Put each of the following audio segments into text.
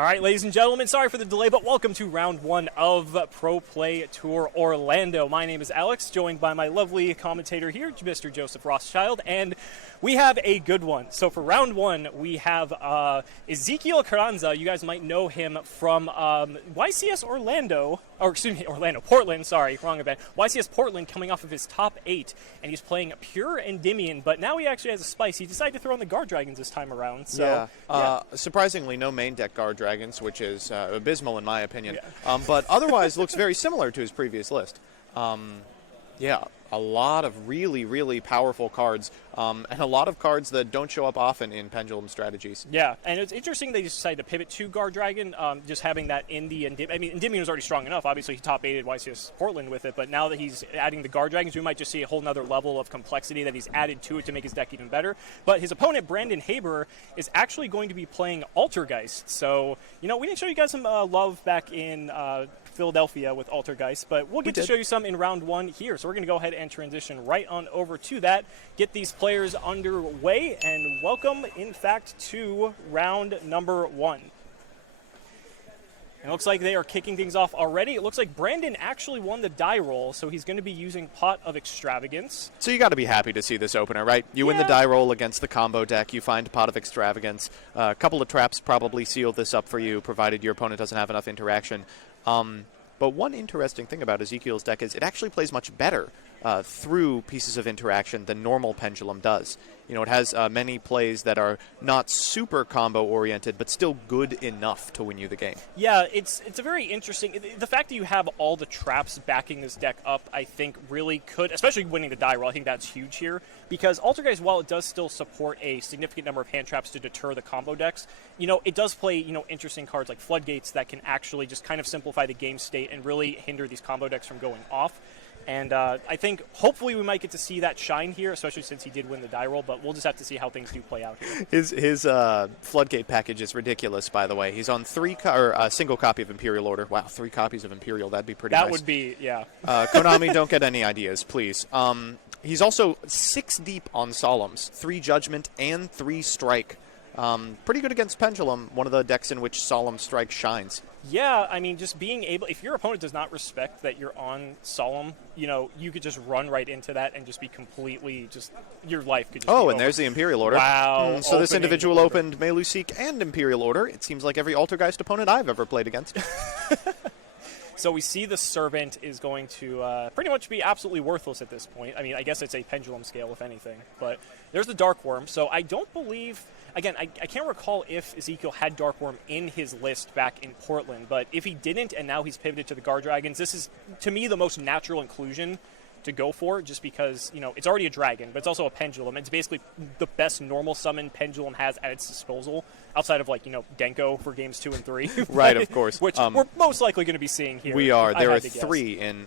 All right, ladies and gentlemen, sorry for the delay, but welcome to round one of Pro Play Tour Orlando. My name is Alex, joined by my lovely commentator here, Mr. Joseph Rothschild, and we have a good one. So for round one, we have Ezekiel Carranza. You guys might know him from YCS Portland, sorry, wrong event. YCS Portland coming off of his top 8, and he's playing pure Endymion, but now he actually has a spice. He decided to throw in the Guard Dragons this time around. So, surprisingly, no main deck Guard Dragons, which is abysmal in my opinion, but otherwise looks very similar to his previous list. A lot of really, really powerful cards, and a lot of cards that don't show up often in Pendulum strategies. Yeah, and it's interesting they decided to pivot to Guard Dragon, just having that in the Endymion. I mean, Endymion was already strong enough. Obviously, he top-8'd YCS Portland with it, but now that he's adding the Guard Dragons, we might just see a whole nother level of complexity that he's added to it to make his deck even better. But his opponent, Brandon Haber, is actually going to be playing Altergeist. So, we didn't show you guys some love back in Philadelphia with Altergeist, but we'll get to show you some in round one here. So we're going to go ahead and transition right on over to that, get these players underway, and welcome, in fact, to round number one. It looks like they are kicking things off already. It looks like Brandon actually won the die roll, so he's going to be using Pot of Extravagance. So you got to be happy to see this opener, right? You win the die roll against the combo deck. You find Pot of Extravagance. A couple of traps probably seal this up for you, provided your opponent doesn't have enough interaction. But one interesting thing about Ezekiel's deck is it actually plays much better through pieces of interaction than normal Pendulum does. It has many plays that are not super combo-oriented, but still good enough to win you the game. Yeah, it's a very interesting... The fact that you have all the traps backing this deck up, I think, really could... Especially winning the die roll, I think that's huge here. Because Altergeist, while it does still support a significant number of hand traps to deter the combo decks, it does play, interesting cards like Floodgates that can actually just kind of simplify the game state and really hinder these combo decks from going off. And I think hopefully we might get to see that shine here, especially since he did win the die roll, but we'll just have to see how things do play out here. His Floodgate package is ridiculous, by the way. He's on a single copy of Imperial Order. Wow, 3 copies of Imperial, that'd be pretty nice. That would be, yeah. Konami, don't get any ideas, please. He's also 6 deep on Solemns, 3 Judgment and 3 Strike. Pretty good against Pendulum, one of the decks in which Solemn Strike shines. Yeah, I mean, just being able... If your opponent does not respect that you're on Solemn, you could just run right into that and just be completely... Your life could just be over. And there's the Imperial Order. Wow. So this individual opened Meluseek and Imperial Order. It seems like every Altergeist opponent I've ever played against. So we see the Servant is going to pretty much be absolutely worthless at this point. I mean, I guess it's a pendulum scale, if anything. But there's the Dark Worm. So I don't believe... Again, I can't recall if Ezekiel had Dark Worm in his list back in Portland, but if he didn't and now he's pivoted to the Guard Dragons, this is, to me, the most natural inclusion to go for, just because, it's already a dragon, but it's also a pendulum. It's basically the best normal summon Pendulum has at its disposal, outside of, Denko for games 2 and 3. Right, of course. Which we're most likely going to be seeing here. We are. There are 3 in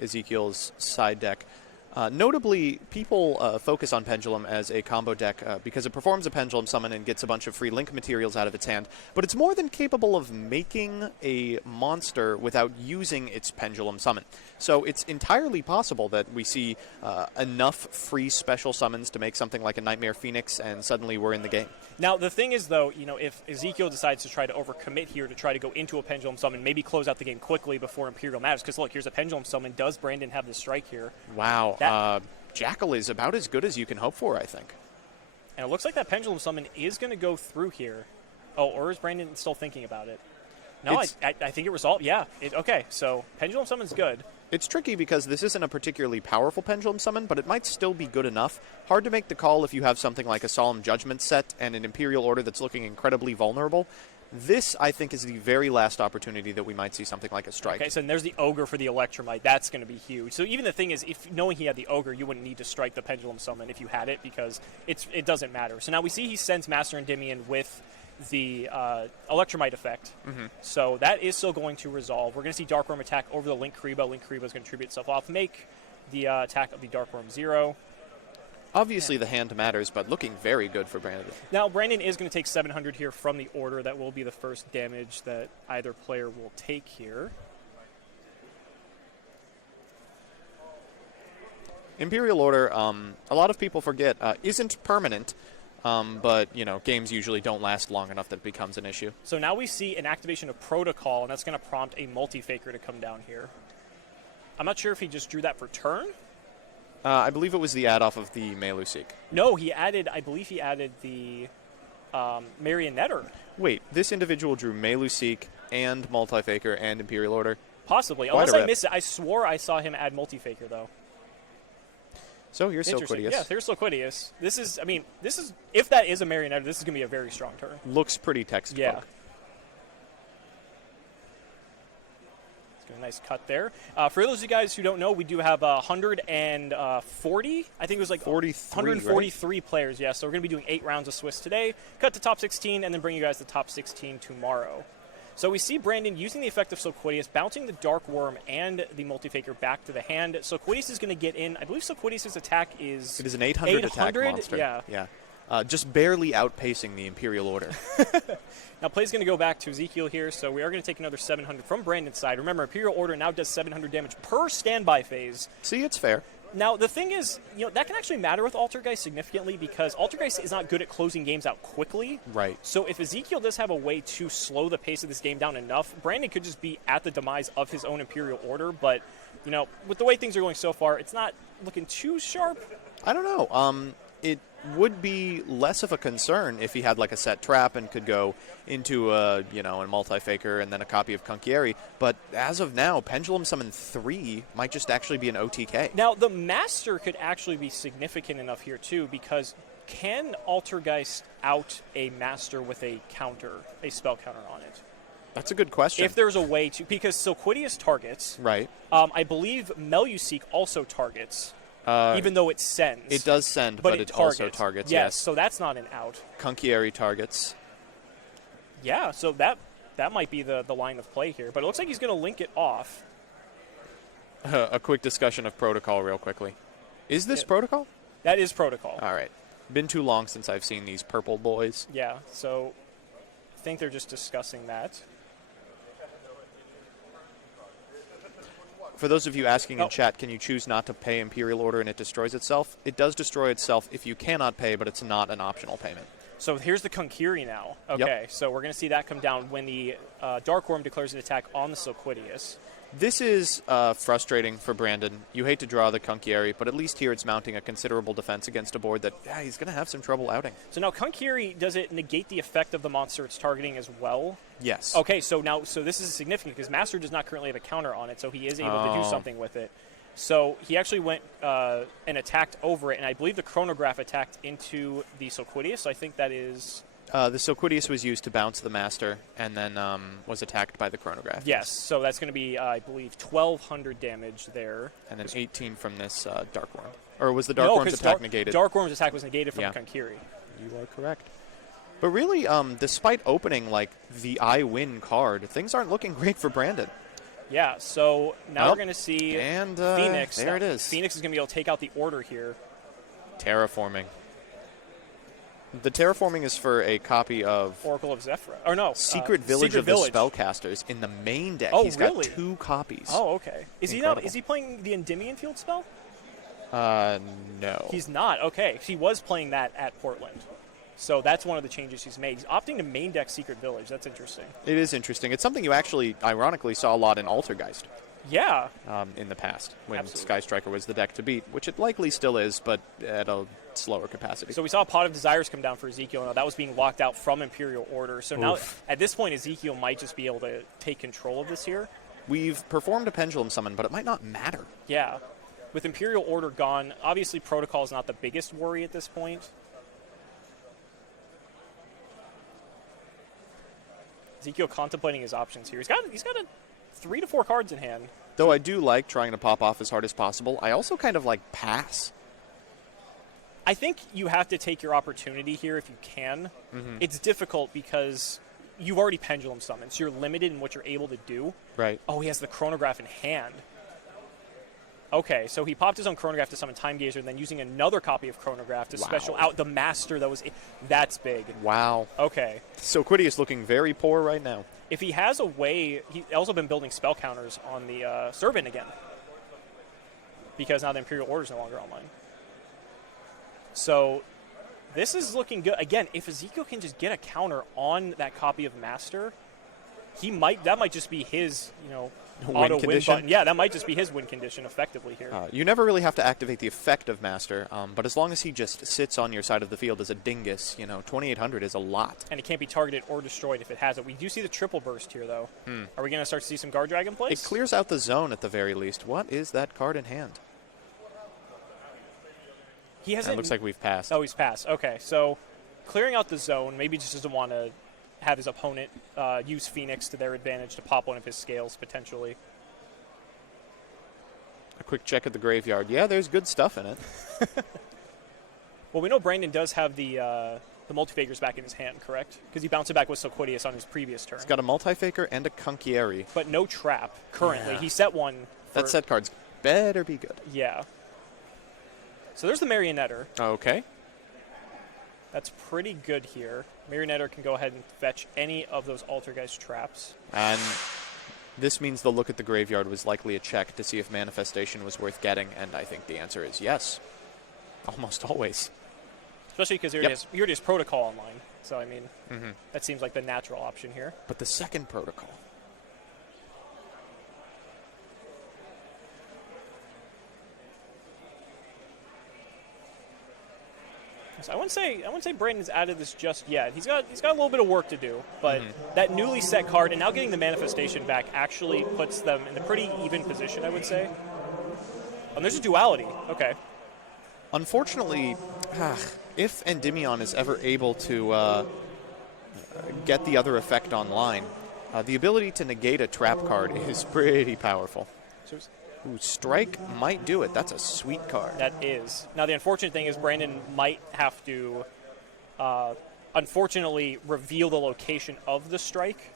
Ezekiel's side deck. Notably, people focus on Pendulum as a combo deck because it performs a Pendulum summon and gets a bunch of free link materials out of its hand, but it's more than capable of making a monster without using its Pendulum summon. So it's entirely possible that we see enough free special summons to make something like a Nightmare Phoenix, and suddenly we're in the game. Now, the thing is, though, if Ezekiel decides to try to overcommit here to try to go into a Pendulum summon, maybe close out the game quickly before Imperial matters, because, look, here's a Pendulum summon. Does Brandon have the strike here? Wow. Jackal is about as good as you can hope for, I think. And it looks like that Pendulum summon is going to go through here. Oh, or is Brandon still thinking about it? No, I think it resolved. Yeah. Okay, so Pendulum summon's good. It's tricky because this isn't a particularly powerful Pendulum summon, but it might still be good enough. Hard to make the call if you have something like a Solemn Judgment set and an Imperial Order that's looking incredibly vulnerable. This, I think, is the very last opportunity that we might see something like a strike. Okay, so there's the Ogre for the Electromite. That's going to be huge. So even the thing is, if knowing he had the Ogre, you wouldn't need to strike the Pendulum summon if you had it, because it doesn't matter. So now we see he sends Master Endymion with the Electromite effect. Mm-hmm. So that is still going to resolve. We're going to see Dark Worm attack over the Link Kariba. Link Kariba is going to tribute itself off, make the attack of the Dark Worm 0. Obviously, the hand matters, but looking very good for Brandon. Now, Brandon is going to take 700 here from the Order. That will be the first damage that either player will take here. Imperial Order, a lot of people forget, isn't permanent. but, games usually don't last long enough that it becomes an issue. So now we see an activation of Protocol, and that's going to prompt a multi-faker to come down here. I'm not sure if he just drew that for turn. I believe it was the add-off of the Meluseek. No, I believe he added the Marionetter. Wait, this individual drew Meluseek and Multi-Faker and Imperial Order? Possibly. Quite Unless a I rip. missed it. I swore I saw him add multi-faker, though. So here's Interesting. Silquidius. Yeah, here's Silquidius. This is, if that is a Marionette, this is going to be a very strong turn. Looks pretty textbook. Yeah. Let's get a nice cut there. For those of you guys who don't know, we do have 140, I think it was like 143 players. Yeah, so we're going to be doing 8 rounds of Swiss today, cut to top 16, and then bring you guys to top 16 tomorrow. So we see Brandon using the effect of Silquidius, bouncing the Dark Worm and the Multi-Faker back to the hand. Silquidius is going to get in. I believe Silquidius' attack is... It is an 800 attack monster. Yeah. Just barely outpacing the Imperial Order. Now, play's going to go back to Ezekiel here, so we are going to take another 700 from Brandon's side. Remember, Imperial Order now does 700 damage per standby phase. See, it's fair. Now, the thing is, that can actually matter with Altergeist significantly because Altergeist is not good at closing games out quickly. Right. So if Ezekiel does have a way to slow the pace of this game down enough, Brandon could just be at the demise of his own Imperial Order. But, with the way things are going so far, it's not looking too sharp. I don't know. It would be less of a concern if he had like a set trap and could go into a multi-faker and then a copy of Conquieri. But as of now, Pendulum Summon 3 might just actually be an OTK. Now, the Master could actually be significant enough here, too, because can Altergeist out a Master with a spell counter on it? That's a good question. If there's a way to, because Silquidius targets. Right. I believe Meluseek also targets. Even though it sends. It does send, but it also targets, yes. So that's not an out. Conquieri targets. Yeah, so that might be the line of play here. But it looks like he's going to link it off. A quick discussion of Protocol real quickly. Is this Protocol? That is Protocol. All right. Been too long since I've seen these purple boys. Yeah, so I think they're just discussing that. For those of you asking in chat, can you choose not to pay Imperial Order and it destroys itself? It does destroy itself if you cannot pay, but it's not an optional payment. So here's the Conquieri now. Okay, so we're going to see that come down when the Dark Worm declares an attack on the Silquidius. This is frustrating for Brandon. You hate to draw the Conquieri, but at least here it's mounting a considerable defense against a board that he's going to have some trouble outing. So now Conquieri, does it negate the effect of the monster it's targeting as well? Yes. Okay, so this is significant because Master does not currently have a counter on it, so he is able to do something with it. So he actually went and attacked over it, and I believe the Chronograph attacked into the Silquidius, so I think that is... the Silquidius was used to bounce the Master, and then was attacked by the Chronograph. Yes, so that's going to be, I believe, 1,200 damage there. And then 18 from this Dark Worm. Or was the Dark Worm's attack negated? Dark Worm's attack was negated from the Conquieri. You are correct. But really, despite opening, the I win card, things aren't looking great for Brandon. Yeah, so now we're going to see Phoenix. There it is. Phoenix is going to be able to take out the Order here. Terraforming. The terraforming is for a copy of Oracle of Zephyr. Or no. Secret Village of the Spellcasters in the main deck. Oh, He's really? got 2 copies. Oh, okay. Is he playing the Endymion field spell? No. He's not. Okay. He was playing that at Portland. So that's one of the changes he's made. He's opting to main deck Secret Village. That's interesting. It is interesting. It's something you actually, ironically, saw a lot in Altergeist. Yeah. In the past, when Sky Striker was the deck to beat, which it likely still is, but at a slower capacity. So we saw a Pot of Desires come down for Ezekiel. Now that was being locked out from Imperial Order. So now, at this point, Ezekiel might just be able to take control of this here. We've performed a Pendulum Summon, but it might not matter. Yeah. With Imperial Order gone, obviously Protocol is not the biggest worry at this point. Ezekiel contemplating his options here. He's got a 3 to 4 cards in hand. Though I do like trying to pop off as hard as possible, I also kind of like pass. I think you have to take your opportunity here if you can. Mm-hmm. It's difficult because you've already Pendulum summoned, so you're limited in what you're able to do. Right. Oh, he has the Chronograph in hand. Okay, so he popped his own Chronograph to summon Time Gazer, and then using another copy of Chronograph to special out the Master that was... That's big. Wow. Okay. So Quiddy is looking very poor right now. If he has a way... He's also been building spell counters on the Servant again. Because now the Imperial Order is no longer online. So This is looking good. Again, if Ezekiel can just get a counter on that copy of Master, that might just be his, auto win button. Yeah, that might just be his win condition effectively here. You never really have to activate the effect of Master, but as long as he just sits on your side of the field as a dingus, 2,800 is a lot. And it can't be targeted or destroyed if it has it. We do see the triple burst here, though. Are we going to start to see some Guard Dragon plays? It clears out the zone at the very least. What is that card in hand? He hasn't. It looks like we've passed. Oh, he's passed. Okay, so clearing out the zone, maybe just doesn't want to have his opponent use Phoenix to their advantage to pop one of his scales, potentially. A quick check at the graveyard. Yeah, there's good stuff in it. Well, we know Brandon does have the Multifakers back in his hand, correct? Because he bounced it back with Soquidius on his previous turn. He's got a Multifaker and a Conchieri. But no trap, currently. Yeah. He set one. That set card's better be good. Yeah. So there's the Marionetter. Okay. That's pretty good here. Marionetter can go ahead and fetch any of those Altergeist traps. And this means the look at the graveyard was likely a check to see if Manifestation was worth getting, and I think the answer is yes. Almost always. Especially because he already has Protocol online. So, I mean, that seems like the natural option here. But the second Protocol. So I wouldn't say Brandon's added this just yet. He's got a little bit of work to do, but that newly set card and now getting the Manifestation back actually puts them in a pretty even position, I would say. And there's a duality. Okay. Unfortunately, if Endymion is ever able to get the other effect online, the ability to negate a trap card is pretty powerful. Ooh, Strike might do it. That's a sweet card. That is. Now, the unfortunate thing is Brandon might have to, unfortunately, reveal the location of the Strike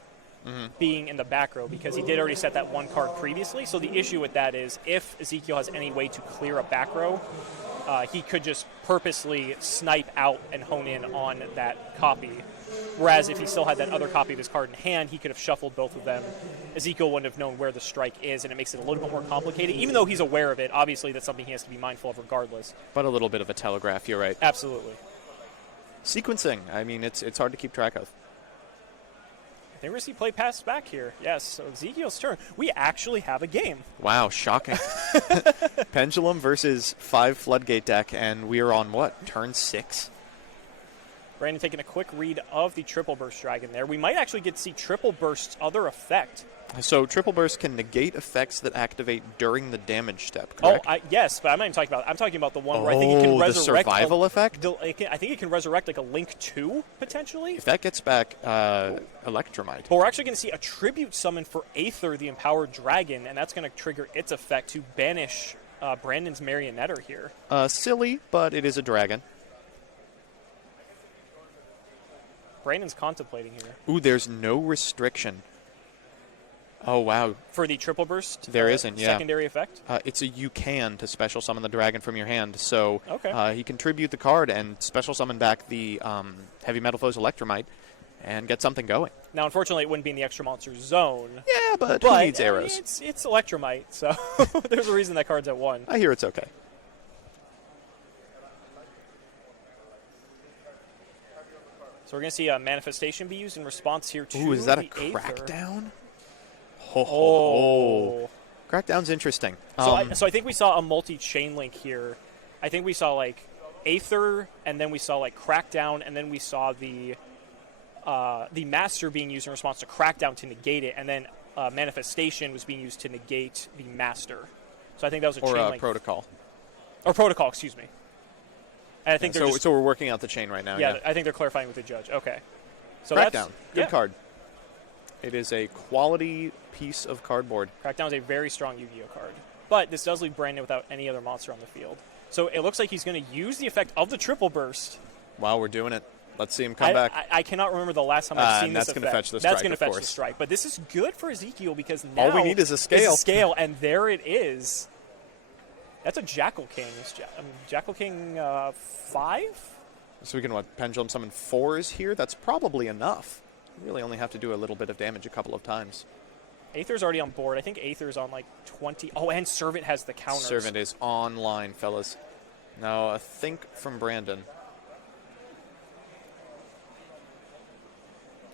being in the back row because he did already set that one card previously. So the issue with that is if Ezekiel has any way to clear a back row, he could just purposely snipe out and hone in on that copy. Whereas if he still had that other copy of his card in hand, he could have shuffled both of them. Ezekiel wouldn't have known where the Strike is, and it makes it a little bit more complicated. Even though he's aware of it, obviously that's something he has to be mindful of regardless. But a little bit of a telegraph, you're right. Absolutely. Sequencing, I mean, it's hard to keep track of. I think we're going to see play pass back here. Yes, so Ezekiel's turn. We actually have a game. Wow, shocking. Pendulum versus 5 Floodgate deck, and we are on what, turn 6? Brandon taking a quick read of the Triple Burst Dragon there. We might actually get to see Triple Burst's other effect. So Triple Burst can negate effects that activate during the damage step, correct? Yes, but I'm not even talking about. I'm talking about the one where I think it can resurrect the survival effect. I think it can resurrect like a Link 2 potentially. If that gets back Electromite. But we're actually going to see a tribute summon for Aether, the Empowered Dragon, and that's going to trigger its effect to banish Brandon's Marionetter here. Silly, but it is a dragon. Brandon's contemplating here. Ooh, there's no restriction. Oh, wow. For the Triple Burst? There isn't, yeah. Secondary effect? It's a you can to special summon the dragon from your hand. So okay. He can tribute the card and special summon back the Heavy Metal Foe's Electromite and get something going. Now, unfortunately, it wouldn't be in the extra monster zone. Yeah, but who needs arrows? It's Electromite, so there's a reason that card's at 1. I hear it's okay. So we're going to see a Manifestation be used in response here to Ooh, is that a Aether. Crackdown? Oh. Crackdown's interesting. So I think we saw a multi-chain link here. I think we saw, like, Aether, and then we saw, like, Crackdown, and then we saw the Master being used in response to Crackdown to negate it, and then Manifestation was being used to negate the Master. So I think that was a chain link. Or Protocol. Or Protocol, excuse me. And I think so we're working out the chain right now. Yeah, I think they're clarifying with the judge. Okay. So Crackdown. Good card. It is a quality piece of cardboard. Crackdown is a very strong Yu-Gi-Oh card. But this does leave Brandon without any other monster on the field. So it looks like he's going to use the effect of the Triple Burst. Wow, we're doing it. Let's see him come back. I cannot remember the last time I've seen this effect. That's going to fetch the strike, That's going to fetch the strike. But this is good for Ezekiel because now all we need is a scale. And there it is. That's a Jackal King. Jackal King 5? So we can, Pendulum summon 4s here? That's probably enough. You really only have to do a little bit of damage a couple of times. Aether's already on board. I think Aether's on like 20. Oh, and Servant has the counters. Servant is online, fellas. Now, a think from Brandon.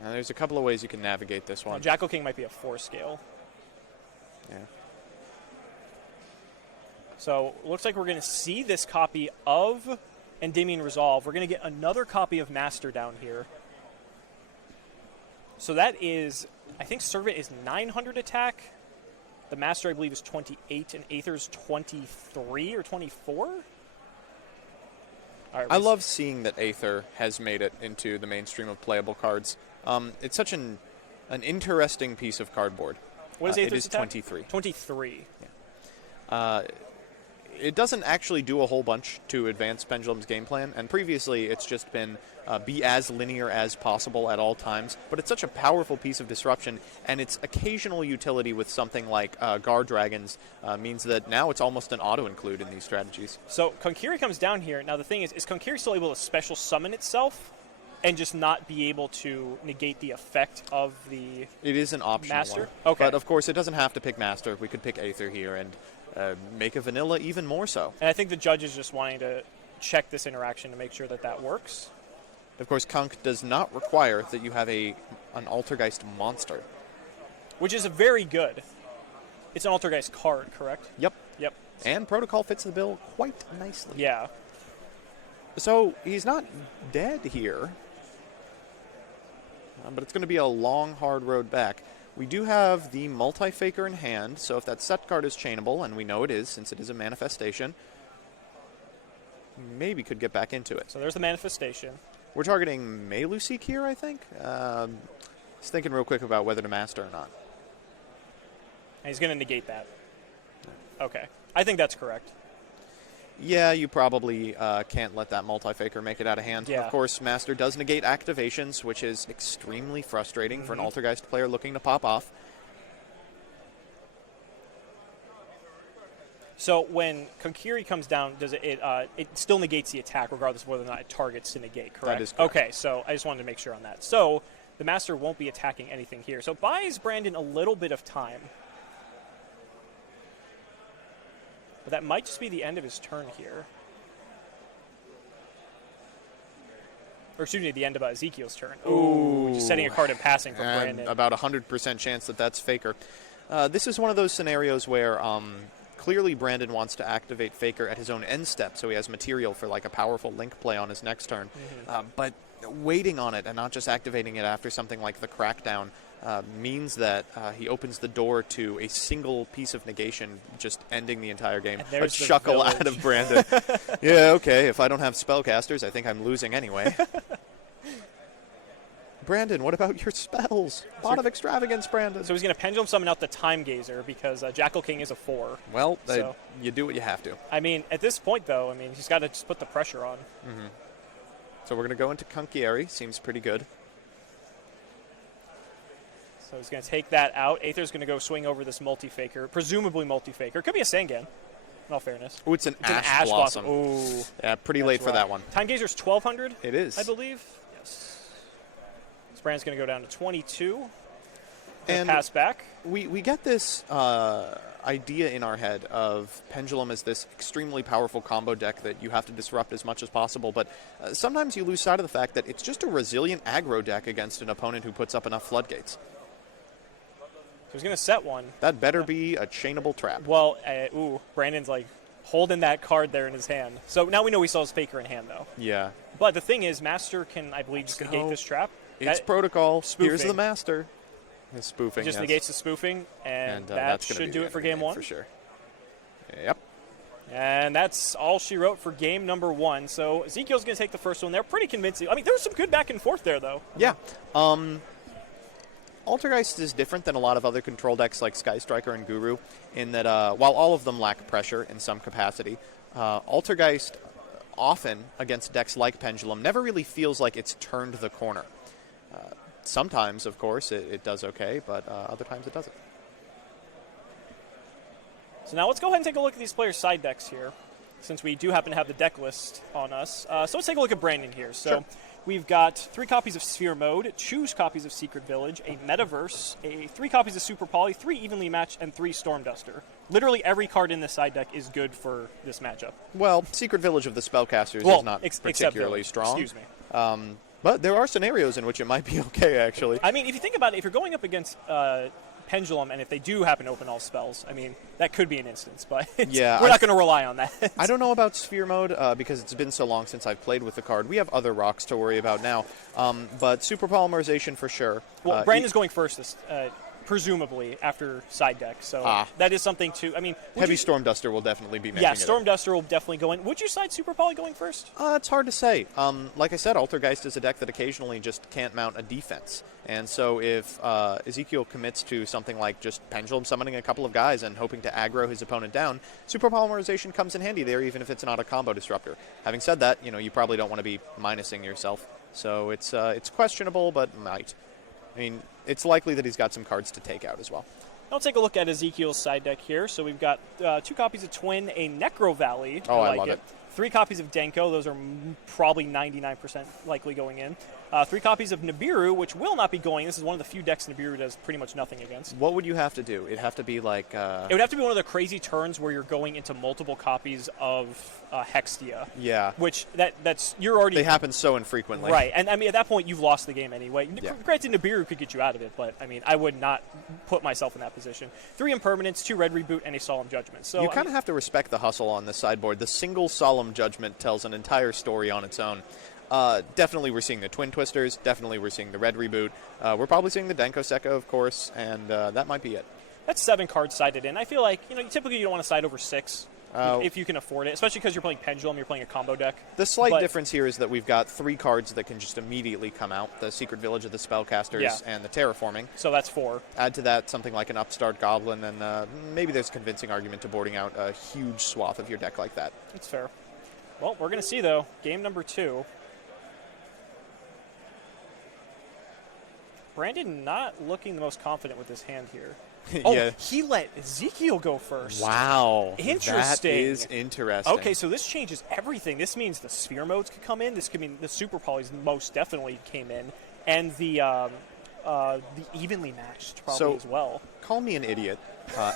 There's a couple of ways you can navigate this one. Jackal King might be a 4 scale. Yeah. So looks like we're going to see this copy of Endymion Resolve. We're going to get another copy of Master down here. So that is, I think Servant is 900 attack. The Master, I believe, is 28, and Aether's 23 or 24? All right, I love seeing that Aether has made it into the mainstream of playable cards. It's such an interesting piece of cardboard. What is Aether's It is attack? 23. 23. Yeah. It doesn't actually do a whole bunch to advance Pendulum's game plan, and previously it's just been be as linear as possible at all times, but it's such a powerful piece of disruption, and its occasional utility with something like Guard Dragons means that now it's almost an auto-include in these strategies. So Konkiri comes down here. Now the thing is Konkiri still able to special summon itself and just not be able to negate the effect of the It is an optional Master? one. Okay. But of course it doesn't have to pick Master. We could pick Aether here and make a vanilla even more so. And I think the judge is just wanting to check this interaction to make sure that that works. Of course, Kunk does not require that you have an Altergeist monster. Which is a very good. It's an Altergeist card, correct? Yep. Yep. And Protocol fits the bill quite nicely. Yeah. So he's not dead here. But it's going to be a long, hard road back. We do have the Multi-Faker in hand, so if that set card is chainable, and we know it is since it is a manifestation, maybe could get back into it. So there's the manifestation. We're targeting Meluseek here, I think. Just thinking real quick about whether to master or not. And he's going to negate that. Okay. I think that's correct. Yeah, you probably can't let that Multi-Faker make it out of hand. Yeah. Of course, Master does negate activations, which is extremely frustrating for an Altergeist player looking to pop off. So when Konkiri comes down, does it still negates the attack regardless of whether or not it targets to negate, correct? That is correct. Okay, so I just wanted to make sure on that. So the Master won't be attacking anything here. So buys Brandon a little bit of time. But that might just be the end of his turn here. Or excuse me, the end of Ezekiel's turn. Ooh, just setting a card in passing from And Brandon. about 100% chance that that's Faker. This is one of those scenarios where clearly Brandon wants to activate Faker at his own end step, so he has material for like a powerful link play on his next turn. But waiting on it and not just activating it after something like the Crackdown means that he opens the door to a single piece of negation just ending the entire game. A chuckle out of Brandon. Yeah, okay, if I don't have spellcasters, I think I'm losing anyway. Brandon, what about your spells? Pot of Extravagance, Brandon. So he's going to Pendulum Summon out the Time Gazer because Jackal King is a 4. Well, So- you do what you have to. I mean, at this point, though, I mean, he's got to just put the pressure on. So we're going to go into Kunkieri. Seems pretty good. So he's going to take that out. Aether's going to go swing over this Multi-Faker, presumably Multi-Faker. Could be a Sangan, in all fairness. Oh, it's an It's an Ash Blossom. Ooh. Yeah, pretty That's late for rough. that one. Time Gazer's 1,200, It is. I believe. Yes. This brand's going to go down to 22. And pass back. we get this idea in our head of Pendulum as this extremely powerful combo deck that you have to disrupt as much as possible, but sometimes you lose sight of the fact that it's just a resilient aggro deck against an opponent who puts up enough floodgates. So he's going to set one. That better be a chainable trap. Well, Brandon's like holding that card there in his hand. So now we know he still has Faker in hand, though. Yeah. But the thing is, Master can, I believe, just Let's negate go. this trap. It's That protocol. spoofing. Here's the Master. His spoofing, just yes. negates the spoofing, and that that's gonna should be do the it for end of the game one. For sure. Yep. And that's all she wrote for game number one. So Ezekiel's going to take the first one there. Pretty convincing. I mean, there was some good back and forth there, though. Yeah. Altergeist is different than a lot of other control decks like Sky Striker and Guru in that while all of them lack pressure in some capacity, Altergeist often against decks like Pendulum never really feels like it's turned the corner. Sometimes, of course, it does okay, but other times it doesn't. So now let's go ahead and take a look at these players' side decks here, since we do happen to have the deck list on us. So let's take a look at Brandon here. So Sure. we've got 3 copies of Sphere Mode, 2 copies of Secret Village, a Metaverse, 3 copies of Super Poly, 3 Evenly Matched, and 3 Storm Duster. Literally every card in this side deck is good for this matchup. Well, Secret Village of the Spellcasters Well, is not except particularly Village. strong. Excuse me. But there are scenarios in which it might be okay, actually. I mean, if you think about it, if you're going up against Pendulum, and if they do happen to open all spells, I mean, that could be an instance, but Yeah, we're not going to rely on that. I don't know about Sphere Mode because it's been so long since I've played with the card. We have other rocks to worry about now, but Super Polymerization for sure. Well, Brandon's going first, presumably, after side deck, so that is something to, I mean... Heavy Storm Duster will definitely be making it. Yeah, Storm Duster will definitely go in. Would you side Super Poly going first? It's hard to say. Like I said, Altergeist is a deck that occasionally just can't mount a defense. And so if YuGiOh commits to something like just Pendulum summoning a couple of guys and hoping to aggro his opponent down, Super Polymerization comes in handy there, even if it's not a combo disruptor. Having said that, you probably don't want to be minusing yourself. So it's questionable, but might. I mean, it's likely that he's got some cards to take out as well. I'll take a look at YuGiOh's side deck here. So we've got 2 copies of Twin, a Necro Valley. Oh, I love it. 3 copies of Denko. Those are probably 99% likely going in. 3 copies of Nibiru, which will not be going. This is one of the few decks Nibiru does pretty much nothing against. What would you have to do? It'd have to be like... It would have to be one of the crazy turns where you're going into multiple copies of Hextia. Yeah. Which, that's you're already... They happen so infrequently. Right. And, I mean, at that point, you've lost the game anyway. Yeah. Granted, Nibiru could get you out of it, but, I mean, I would not put myself in that position. 3 Impermanents, 2 Red Reboot, and a Solemn Judgment. So you kind of have to respect the hustle on this sideboard. The single Solemn Judgment tells an entire story on its own. Definitely we're seeing the Twin Twisters. Definitely we're seeing the Red Reboot. We're probably seeing the Denko Sekko, of course, and that might be it. That's 7 cards sided in. I feel like, typically you don't want to side over 6 if you can afford it, especially because you're playing Pendulum, you're playing a combo deck. The slight difference here is that we've got 3 cards that can just immediately come out, the Secret Village of the Spellcasters and the Terraforming. So that's 4. Add to that something like an Upstart Goblin, and maybe there's a convincing argument to boarding out a huge swath of your deck like that. That's fair. Well, we're going to see, though. Game number 2. Brandon not looking the most confident with his hand here. Yeah. He let YuGiOh go first. Wow. Interesting. That is interesting. Okay, so this changes everything. This means the Sphere modes could come in. This could mean the Super Polys most definitely came in. And the evenly matched probably as well. Call me an idiot.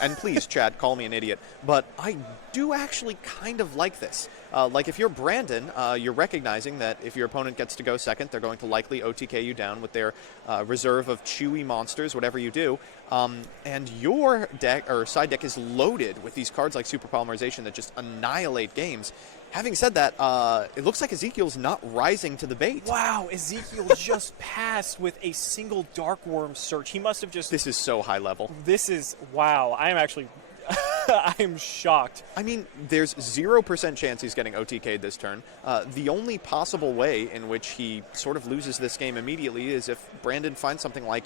And please, chat, call me an idiot. But I do actually kind of like this. Like, if you're Brandon, you're recognizing that if your opponent gets to go second, they're going to likely OTK you down with their reserve of chewy monsters, whatever you do. And your deck, or side deck, is loaded with these cards like Super Polymerization that just annihilate games. Having said that, it looks like YuGiOh's not rising to the bait. Wow, YuGiOh just passed with a single Dark Worm search. He must have just... This is so high level. This is... Wow, I am actually... I am shocked. I mean, there's 0% chance he's getting OTK'd this turn. The only possible way in which he sort of loses this game immediately is if Brandon finds something like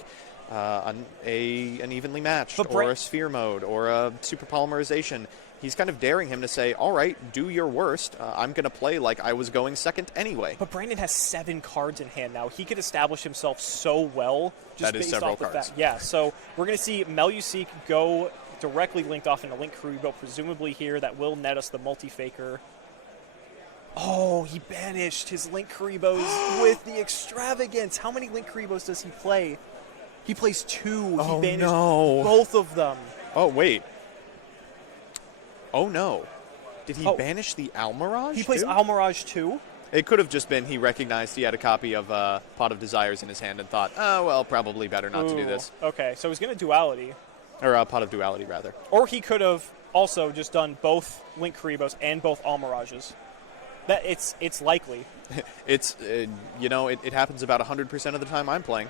an evenly matched, or a Sphere mode, or a Super Polymerization. He's kind of daring him to say, all right, do your worst. I'm going to play like I was going second anyway. But Brandon has 7 cards in hand now. He could establish himself so well just based off the fact. Yeah, so we're going to see Meluseek go directly linked off into Link Kuriboh, presumably here. That will net us the Multi-Faker. Oh, he banished his Link Kuribohs with the Extravagance. How many Link Kuribohs does he play? He plays 2. Oh, he banished no. both of them. Oh, wait. Oh, no. Did he banish the Almirage? He plays Almirage too? It could have just been he recognized he had a copy of Pot of Desires in his hand and thought, oh, well, probably better not to do this. Okay, so he's going to Duality. Or Pot of Duality, rather. Or he could have also just done both Link Kuribohs and both Almirages. That it's likely. It's, it happens about 100% of the time I'm playing.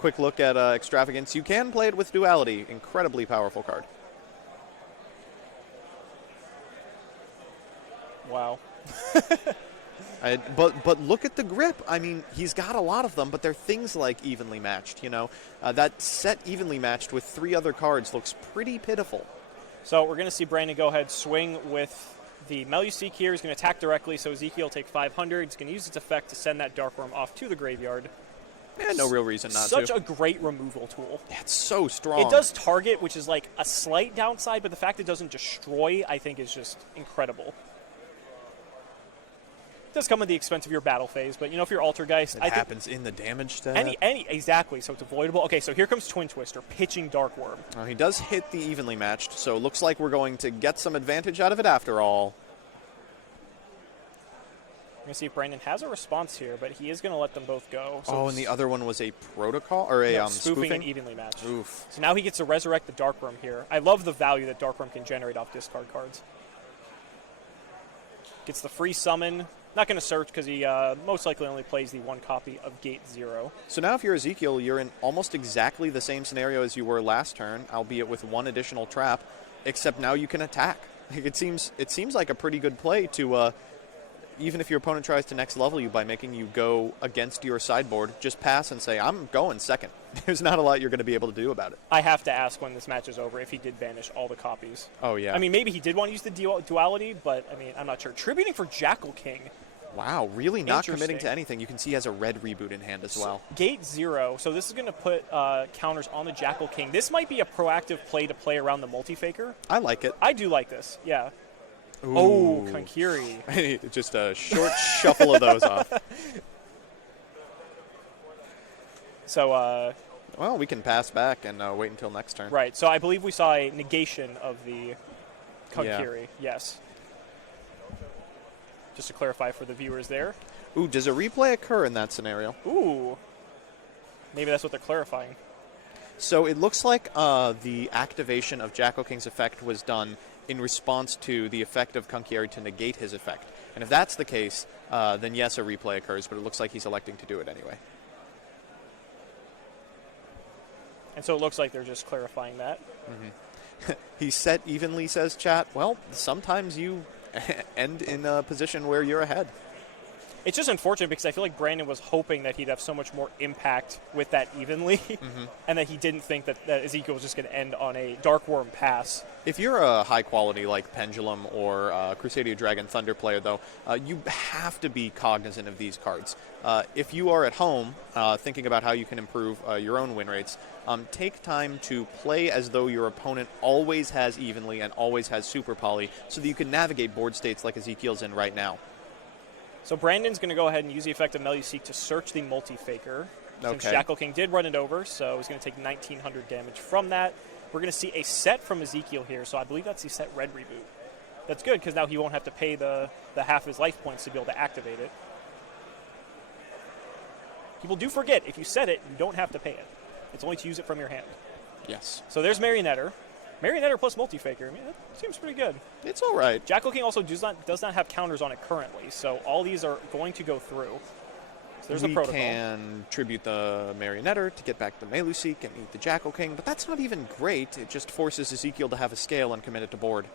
Quick look at Extravagance. You can play it with Duality. Incredibly powerful card. Wow. But look at the grip. I mean, he's got a lot of them, but they're things like evenly matched, That set evenly matched with 3 other cards looks pretty pitiful. So we're going to see Brandon go ahead, swing with the Meluseek here. He's going to attack directly, so YuGiOh will take 500. He's going to use its effect to send that Dark Worm off to the graveyard. Yeah, no real reason not to. Such a great removal tool. Yeah, it's so strong. It does target, which is like a slight downside, but the fact it doesn't destroy, I think, is just incredible. Does come at the expense of your battle phase, but if you're Altergeist, it happens in the damage step. Exactly, so it's avoidable. Okay, so here comes Twin Twister, pitching Dark Worm. He does hit the evenly matched, so it looks like we're going to get some advantage out of it after all. We're going to see if Brandon has a response here, but he is going to let them both go. So and the other one was a protocol or a no, spoofing and evenly matched. Oof. So now he gets to resurrect the Dark Worm here. I love the value that Dark Worm can generate off discard cards. Gets the free summon. Not going to search because he most likely only plays the one copy of Gate 0. So now if you're Ezekiel, you're in almost exactly the same scenario as you were last turn, albeit with one additional trap, except now you can attack. It seems like a pretty good play to, even if your opponent tries to next level you by making you go against your sideboard, just pass and say, I'm going second. There's not a lot you're going to be able to do about it. I have to ask when this match is over if he did banish all the copies. Oh, yeah. I mean, maybe he did want to use the duality, but, I mean, I'm not sure. Tributing for Jackal King. Wow, really not committing to anything. You can see he has a red reboot in hand as well. Gate 0, so this is going to put counters on the Jackal King. This might be a proactive play to play around the multi-faker. I like it. I do like this, yeah. Ooh. Oh, Kankiri. Just a short shuffle of those off. So, well, we can pass back and wait until next turn. right, so I believe we saw a negation of the Kankiri, yes. Just to clarify for the viewers there. Ooh, does a replay occur in that scenario? Ooh. Maybe that's what they're clarifying. So it looks like the activation of Jackal King's effect was done in response to the effect of Kankiri to negate his effect. And if that's the case, then yes, a replay occurs, but it looks like he's electing to do it anyway. And so it looks like they're just clarifying that. Mm-hmm. He's set evenly, says chat. Well, sometimes you end in a position where you're ahead. It's just unfortunate because I feel like Brandon was hoping that he'd have so much more impact with that evenly, and that he didn't think that Ezekiel was just going to end on a Dark Worm pass. If you're a high quality like Pendulum or Crusadia Dragon Thunder player, though, you have to be cognizant of these cards. If you are at home thinking about how you can improve your own win rates, take time to play as though your opponent always has evenly and always has super poly, so that you can navigate board states like Ezekiel's in right now. So Brandon's going to go ahead and use the effect of Meluseek to search the multi-faker. Since Jackal King did run it over, so he's going to take 1,900 damage from that. We're going to see a set from Ezekiel here, so I believe that's the set red reboot. That's good, because now he won't have to pay the half of his life points to be able to activate it. People do forget, if you set it, you don't have to pay it. It's only to use it from your hand. Yes. So there's Marionetter. Marionetter plus multi-faker. I mean, that seems pretty good. It's all right. Jackal King also does not have counters on it currently, so all these are going to go through. So there's a protocol. We can tribute the Marionetter to get back the Meluseek and eat the Jackal King, but that's not even great. It just forces Ezekiel to have a scale and commit it to board.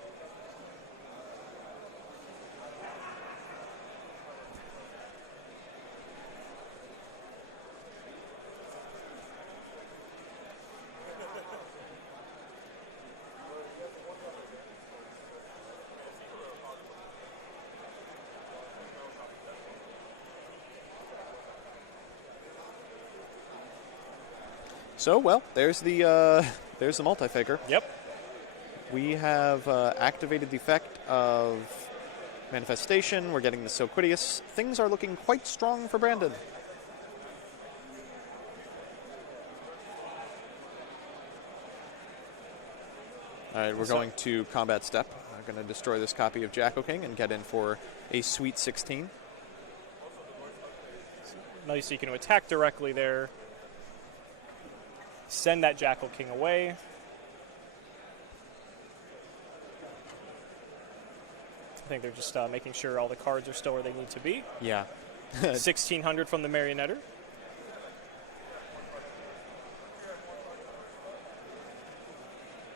So, well, there's the multi-faker. Yep. We have activated the effect of Manifestation. We're getting the Silquidius. Things are looking quite strong for Brandon. All right, we're going to Combat Step. I'm going to destroy this copy of Jackal King and get in for a Sweet 16. Nice, you can attack directly there. Send that Jackal King away. I think they're just making sure all the cards are still where they need to be. Yeah. 1,600 from the Marionetter.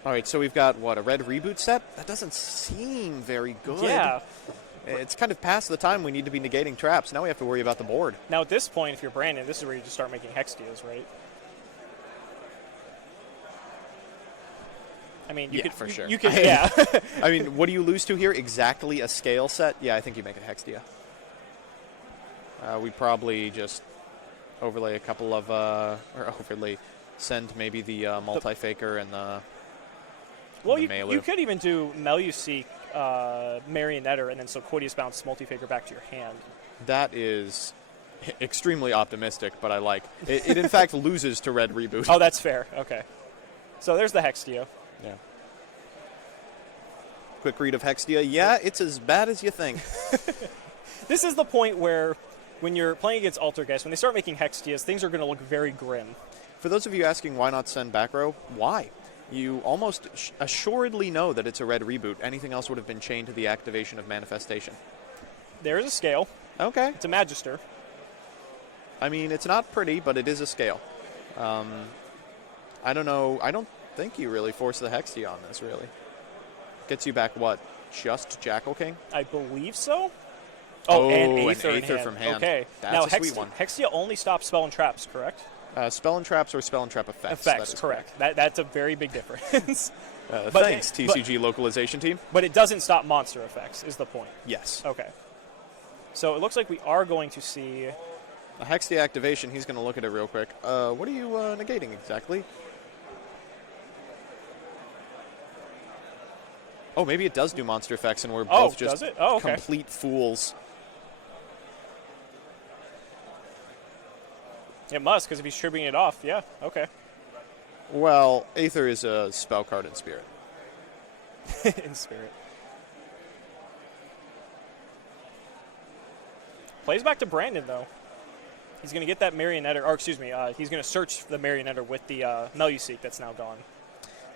All right, so we've got, what, a red reboot set? That doesn't seem very good. Yeah. It's kind of past the time we need to be negating traps. Now we have to worry about the board. Now at this point, if you're Brandon, this is where you just start making Hex deals, right? I mean, you could, for sure. You could, yeah. I mean, what do you lose to here? Exactly a scale set? Yeah, I think you make a Hexdia. We probably just overlay a couple of, or overlay, send maybe the multi-faker and the well, you could even do Meluseek, Marionetter, and then Silquidius bounce multi-faker back to your hand. That is extremely optimistic, but I like. It in fact loses to red reboot. Oh, that's fair. Okay. So there's the Hexdia. Yeah. Quick read of Hexdia. Yeah, it's as bad as you think. This is the point where, when you're playing against Altergeist, when they start making Hextias, things are going to look very grim. For those of you asking why not send back row, why? You almost assuredly know that it's a red reboot. Anything else would have been chained to the activation of Manifestation. There is a scale. Okay. It's a Magister. I mean, it's not pretty, but it is a scale. I don't know. I don't think you really force the Hextia on this, really. Gets you back, what, just Jackal King? I believe so. And Aether an in Aether hand. from hand. Okay. That's now, a sweet one. Hextia only stops spell and traps, correct? Spell and traps or spell and trap effects. Effects, correct. That's a very big difference. Thanks, TCG localization team. But it doesn't stop monster effects, is the point. Yes. Okay. So it looks like we are going to see... A Hextia activation, he's going to look at it real quick. What are you negating exactly? Oh, maybe it does do monster effects, and we're both just complete fools. It must, because if he's tripping it off, yeah, okay. Well, Aether is a spell card in Spirit. In Spirit. Plays back to Brandon, though. He's going to get that Marionetter, or excuse me, he's going to search the Marionetter with the Meluseek that's now gone.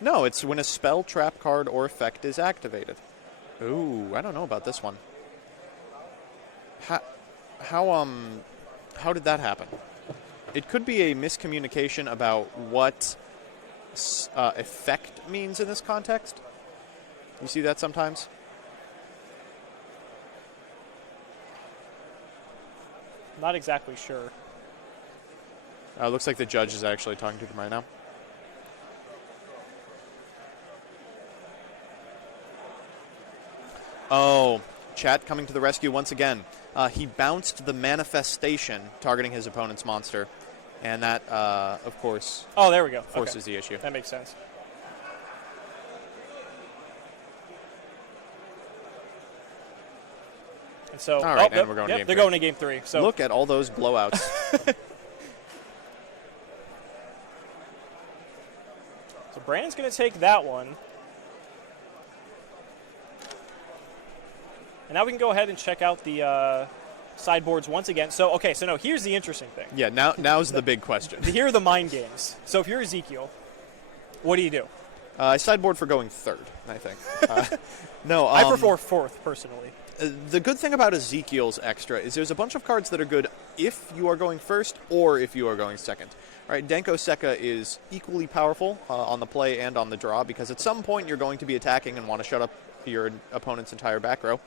No, it's when a spell, trap card, or effect is activated. Ooh, I don't know about this one. How did that happen? It could be a miscommunication about what effect means in this context. You see that sometimes? Not exactly sure. Looks like the judge is actually talking to them right now. Oh, chat coming to the rescue once again. He bounced the Manifestation, targeting his opponent's monster. And that, of course, oh, there we go. Forces the issue. That makes sense. And so, all right, and we're going to game they're 3. going to game 3. So look at all those blowouts. So Brandon's going to take that one. And now we can go ahead and check out the sideboards once again. So, okay, so no, here's the interesting thing. Yeah, now's the big question. Here are the mind games. So if you're Ezekiel, what do you do? I sideboard for going third, I think. No, I prefer fourth, personally. The good thing about Ezekiel's extra is there's a bunch of cards that are good if you are going first or if you are going second. Right, Denko Sekka is equally powerful on the play and on the draw because at some point you're going to be attacking and want to shut up your opponent's entire back row.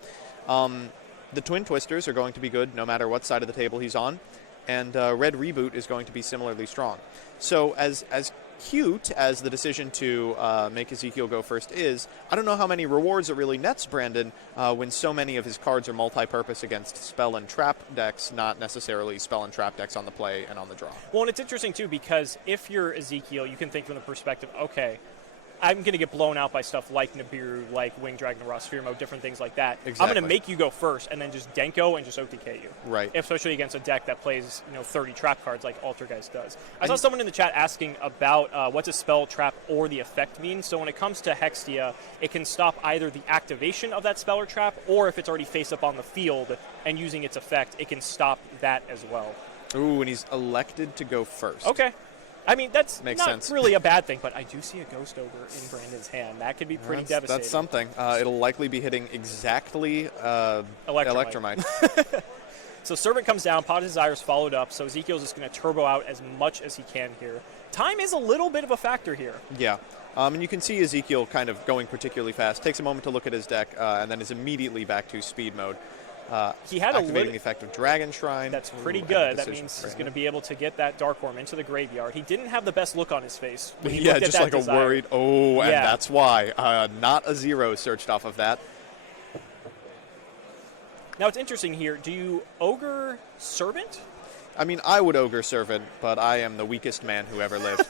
The Twin Twisters are going to be good no matter what side of the table he's on, and Red Reboot is going to be similarly strong. So as cute as the decision to make Ezekiel go first is, I don't know how many rewards it really nets Brandon when so many of his cards are multi-purpose against spell and trap decks, not necessarily spell and trap decks on the play and on the draw. Well, and it's interesting, too, because if you're Ezekiel, you can think from the perspective, okay, I'm going to get blown out by stuff like Nibiru, like Winged Dragon, Raw Sphere Mode, different things like that. Exactly. I'm going to make you go first and then just Denko and just OTK you. Right. Especially against a deck that plays 30 trap cards like Altergeist does. I saw someone in the chat asking about what's a spell, trap, or the effect mean. So when it comes to Hextia, it can stop either the activation of that spell or trap, or if it's already face up on the field and using its effect, it can stop that as well. Ooh, and he's elected to go first. Okay. I mean, that's Makes not sense. really a bad thing, but I do see a Ghost Ogre in Brandon's hand. That could be pretty devastating. That's something. It'll likely be hitting exactly Electromite. So Servant comes down, Pot of Desires followed up, so Ezekiel's just going to turbo out as much as he can here. Time is a little bit of a factor here. Yeah. And you can see Ezekiel kind of going particularly fast. Takes a moment to look at his deck, and then is immediately back to speed mode. He had activating the effect of Dragon Shrine. That's pretty good. That means he's going to be able to get that Dark Worm into the graveyard. He didn't have the best look on his face. When he looked at just that like desire. a worried, and that's why. Not a 0 searched off of that. Now, it's interesting here. Do you Ogre Servant? I mean, I would Ogre Servant, but I am the weakest man who ever lived.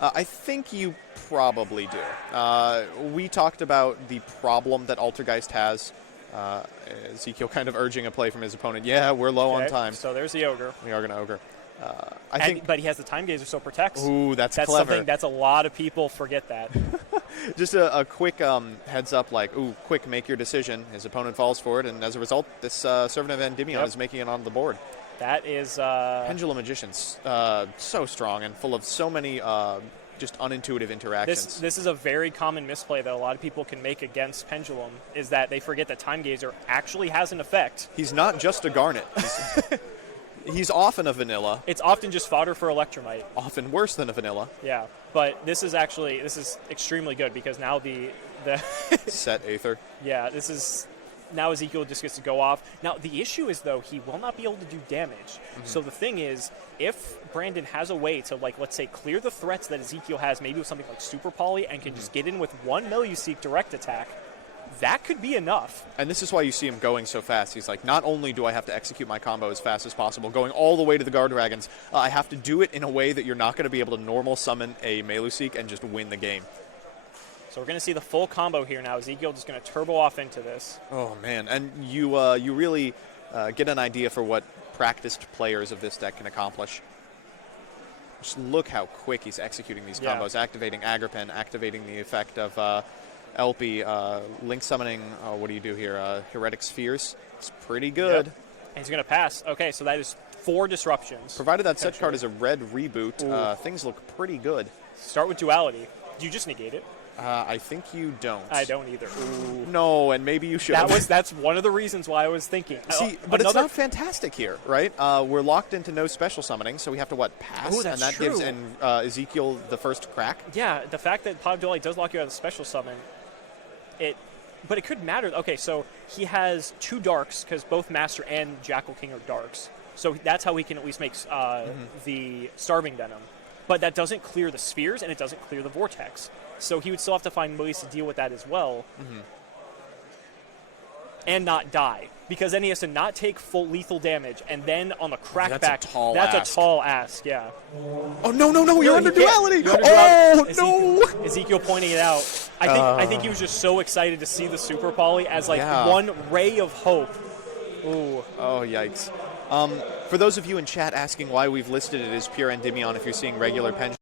I think you probably do. We talked about the problem that Altergeist has. Ezekiel kind of urging a play from his opponent. Yeah, we're low on time. So there's the Ogre. We are going to Ogre. But he has the Time Gazer, so protects. Ooh, that's clever. That's a lot of people forget that. Just a quick heads up, like, ooh, quick, make your decision. His opponent falls for it, and as a result, this servant of Endymion is making it on the board. That is... Pendulum Magician's so strong and full of so many just unintuitive interactions. This is a very common misplay that a lot of people can make against Pendulum, is that they forget that Time Gazer actually has an effect. He's not just a Garnet. He's often a vanilla. It's often just fodder for Electromite. Often worse than a vanilla. Yeah, but this is extremely good because now the Set Aether. Yeah, now Ezekiel just gets to go off. Now, the issue is, though, he will not be able to do damage. So the thing is, if Brandon has a way to, like, let's say, clear the threats that Ezekiel has, maybe with something like Super Poly, and can just get in with one Meluseek direct attack, that could be enough. And this is why you see him going so fast. He's like, not only do I have to execute my combo as fast as possible, going all the way to the Guard Dragons, I have to do it in a way that you're not going to be able to normal summon a Meluseek and just win the game. So we're going to see the full combo here now. Ezekiel just going to turbo off into this. Oh, man. And you really get an idea for what practiced players of this deck can accomplish. Just look how quick he's executing these combos, activating Agrippin, activating the effect of Elpie, Link summoning, what do you do here? Heretic Spheres. It's pretty good. Yep. And he's going to pass. Okay, so that is 4 disruptions. Provided that set card is a red reboot, things look pretty good. Start with Duality. Do you just negate it? I think you don't. I don't either. Ooh. No, and maybe you should. That's one of the reasons why I was thinking. See, but it's not fantastic here, right? We're locked into no special summoning, so we have to, pass? Ooh, that's and that true. gives Ezekiel the first crack? Yeah, the fact that Pod Duality does lock you out of the special summon, but it could matter. Okay, so he has 2 darks, because both Master and Jackal King are darks. So that's how he can at least make the Starving Venom. But that doesn't clear the spheres, and it doesn't clear the vortex. So he would still have to find ways to deal with that as well. And not die. Because then he has to not take full lethal damage, and then on the crackback, that's a tall ask, yeah. Oh, no, you're under duality! Ezekiel pointing it out. I think he was just so excited to see the Super Poly as, one ray of hope. Ooh. Oh, yikes. For those of you in chat asking why we've listed it as pure Endymion if you're seeing regular pendulums,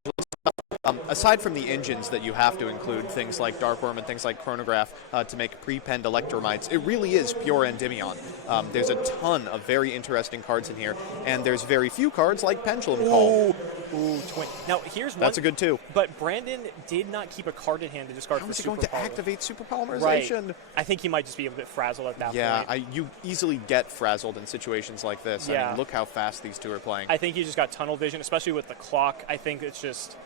aside from the engines that you have to include, things like Darkworm and things like Chronograph to make pre-penned Electromites, it really is pure Endymion. There's a ton of very interesting cards in here, and there's very few cards like Pendulum Call. Ooh, twin. Now, here's one. That's a good 2. But Brandon did not keep a card in hand to discard for Super How is he going to activate Super Polymerization? Right. I think he might just be a bit frazzled at that point. Yeah, you easily get frazzled in situations like this. Yeah. I mean, look how fast these 2 are playing. I think he just got tunnel vision, especially with the clock. I think it's just...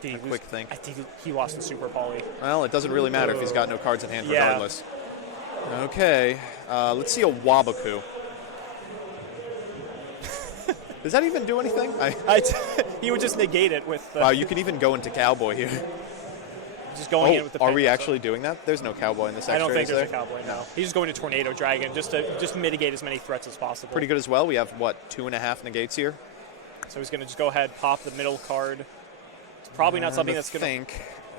quick think. I think he lost the Super Poly. Well, it doesn't really matter if he's got no cards in hand regardless. Okay, let's see a Wabaku. Does that even do anything? He would just negate it with... Wow, you can even go into Cowboy here. Just going in with the... Are we actually doing that? There's no Cowboy in this extra. I don't think there's a Cowboy, no. He's just going to Tornado Dragon just to mitigate as many threats as possible. Pretty good as well. We have, 2.5 negates here? So he's going to just go ahead, pop the middle card. It's probably not something that's going to...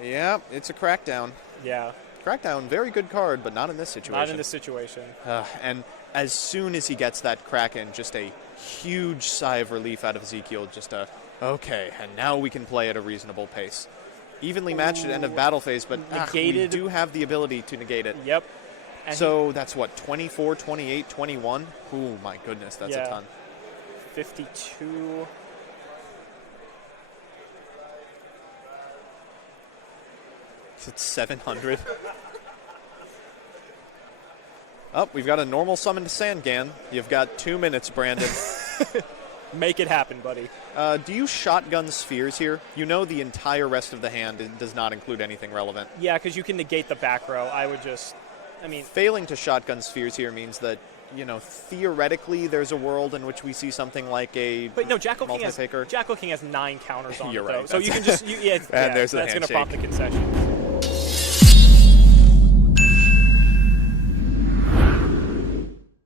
Yeah, it's a Crackdown. Yeah. Crackdown, very good card, but not in this situation. Not in this situation. And as soon as he gets that Kraken, just a huge sigh of relief out of Ezekiel. Okay, and now we can play at a reasonable pace. Evenly matched at end of battle phase, but we do have the ability to negate it. Yep. And so that's 24, 28, 21? Ooh, my goodness, that's a ton. 52... It's 700. Oh, we've got a normal summon to Sandgan. You've got 2 minutes, Brandon. Make it happen, buddy. Do you shotgun spheres here? You know the entire rest of the hand does not include anything relevant. Yeah, because you can negate the back row. Failing to shotgun spheres here means that, theoretically there's a world in which we see something like a But no, Jackal King has 9 counters on it, though. So you can just... that's going to prompt the concession.